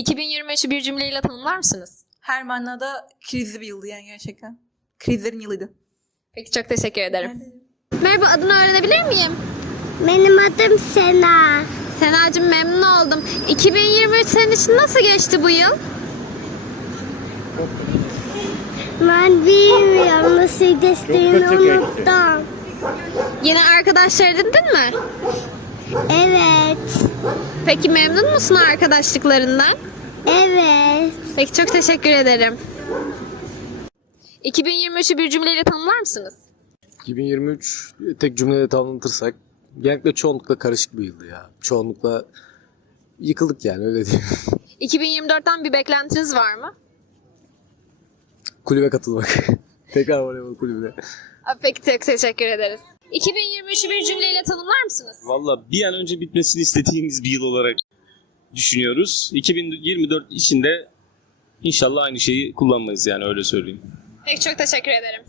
2023'ü bir cümleyle tanımlar mısınız? Her manada krizli bir yıldı yani gerçekten. Krizlerin yılıydı. Peki çok teşekkür ederim. Merhaba adını öğrenebilir miyim? Benim adım Sena. Senacığım memnun oldum. 2023 senin için nasıl geçti bu yıl? Ben bilmiyorum nasıl geçtiğini unuttum. Yeni arkadaşlar edindin mi? Peki memnun musun arkadaşlıklarından? Evet. Peki çok teşekkür ederim. 2023'ü bir cümleyle tanımlar mısınız? 2023 tek cümleyle tamamlatırsak genellikle çoğunlukla karışık bir yıldı ya. Çoğunlukla yıkıldık yani öyle diyeyim. 2024'ten bir beklentiniz var mı? Kulübe katılmak. Tekrar voleybol kulübüne. Peki çok teşekkür ederiz. 2023'ü bir cümleyle tanımlar mısınız? Valla bir an önce bitmesini istediğimiz bir yıl olarak düşünüyoruz. 2024 içinde inşallah aynı şeyi kullanmayız yani öyle söyleyeyim. Peki çok teşekkür ederim.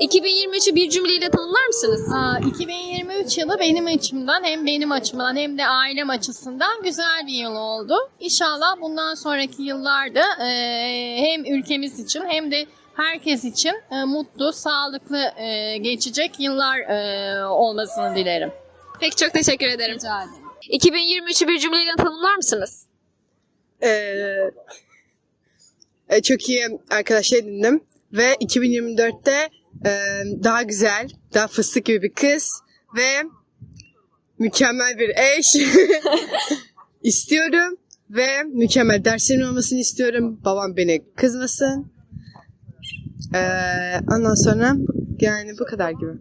2023'ü bir cümleyle tanımlar mısınız? Aa, 2023 yılı benim açımdan hem benim açımdan hem de ailem açısından güzel bir yıl oldu. İnşallah bundan sonraki yıllarda e, hem ülkemiz için hem de herkes için e, mutlu, sağlıklı e, geçecek yıllar e, olmasını dilerim. Peki çok teşekkür ederim. Rica ederim. 2023'ü bir cümleyle tanımlar mısınız? Ee, e, çok iyi arkadaşlar edindim ve 2024'te e, daha güzel, daha fıstık gibi bir kız ve mükemmel bir eş istiyorum ve mükemmel derslerim olmasını istiyorum. Babam beni kızmasın. Ee, ondan sonra yani bu kadar gibi.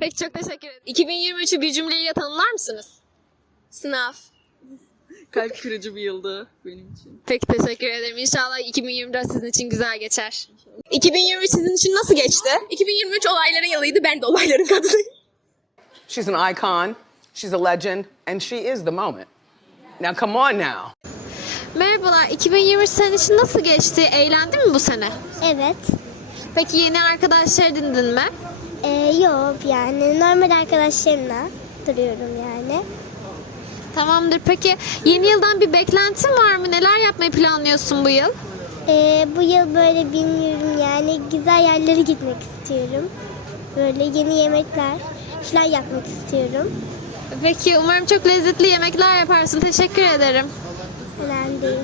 Peki çok teşekkür ederim. 2023'ü bir cümleyle tanımlar mısınız? Sınav. Kalp kırıcı bir yıldı benim için. Peki teşekkür ederim. İnşallah 2024 sizin için güzel geçer. 2023 sizin için nasıl geçti? 2023 olayların yılıydı. Ben de olayların kadınıyım. She's an icon, she's a legend, and she is the moment. Now, come on now. Merhabalar. 2023 senin için nasıl geçti? Eğlendin mi bu sene? Evet. Peki yeni arkadaşlar edindin mi? Ee, yok yani normal arkadaşlarımla duruyorum yani. Tamamdır. Peki yeni yıldan bir beklentin var mı? Neler yapmayı planlıyorsun bu yıl? Ee, bu yıl böyle bilmiyorum yani güzel yerlere gitmek istiyorum. Böyle yeni yemekler falan yapmak istiyorum. Peki umarım çok lezzetli yemekler yaparsın. Teşekkür ederim. Önemli değil.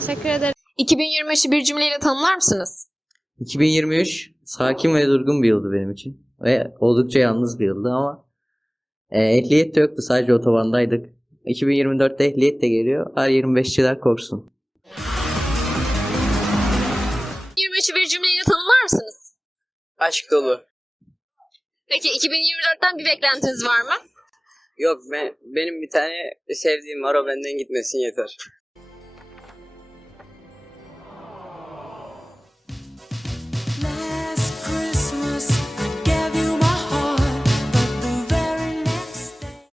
Teşekkür ederim. 2023'ü bir cümleyle tanımlar mısınız? 2023 sakin ve durgun bir yıldı benim için. Ve oldukça yalnız bir yıldı ama e, ehliyet de yoktu sadece otobandaydık. 2024'te ehliyet de geliyor. Her 25'çiler korksun. 2023'ü bir cümleyle tanımlar mısınız? Aşk dolu. Peki 2024'ten bir beklentiniz var mı? Yok ben, benim bir tane sevdiğim var o benden gitmesin yeter.